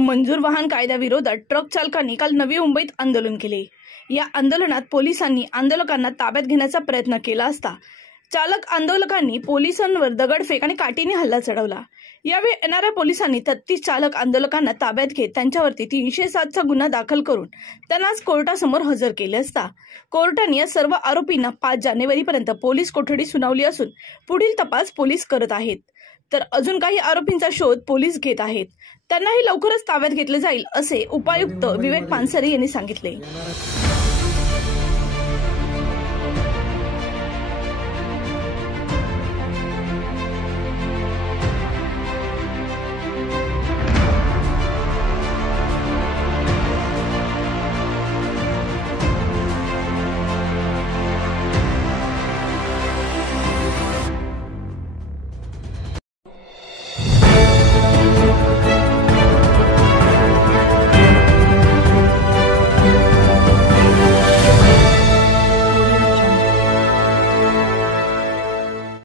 मंजूर वाहन कायद्याविरोधात ट्रक चालकांनी काल नवी मुंबईत आंदोलन केले। या आंदोलनात पोलिसांनी आंदोलकांना ताब्यात घेण्याचा प्रयत्न केला असता चालक आंदोलकांनी पोलिसांवर दगडफेक आणि काठीने हल्ला चढवला। यावेळी येणाऱ्या पोलिसांनी 33 चालक आंदोलकांना ताब्यात घेत त्यांच्यावरती 307 चा गुन्हा दाखल करून त्यांना आज कोर्टासमोर हजर केले असता कोर्टाने या सर्व आरोपींना 5 जानेवारीपर्यंत पोलीस कोठडी सुनावली असून पुढील तपास पोलीस करत आहेत। तर अजून काही आरोपींचा शोध पोलीस घेत आहेत। त्यांनाही लवकरच ताब्यात घेतले जाईल असे उपायुक्त विवेक पानसरे यांनी सांगितले।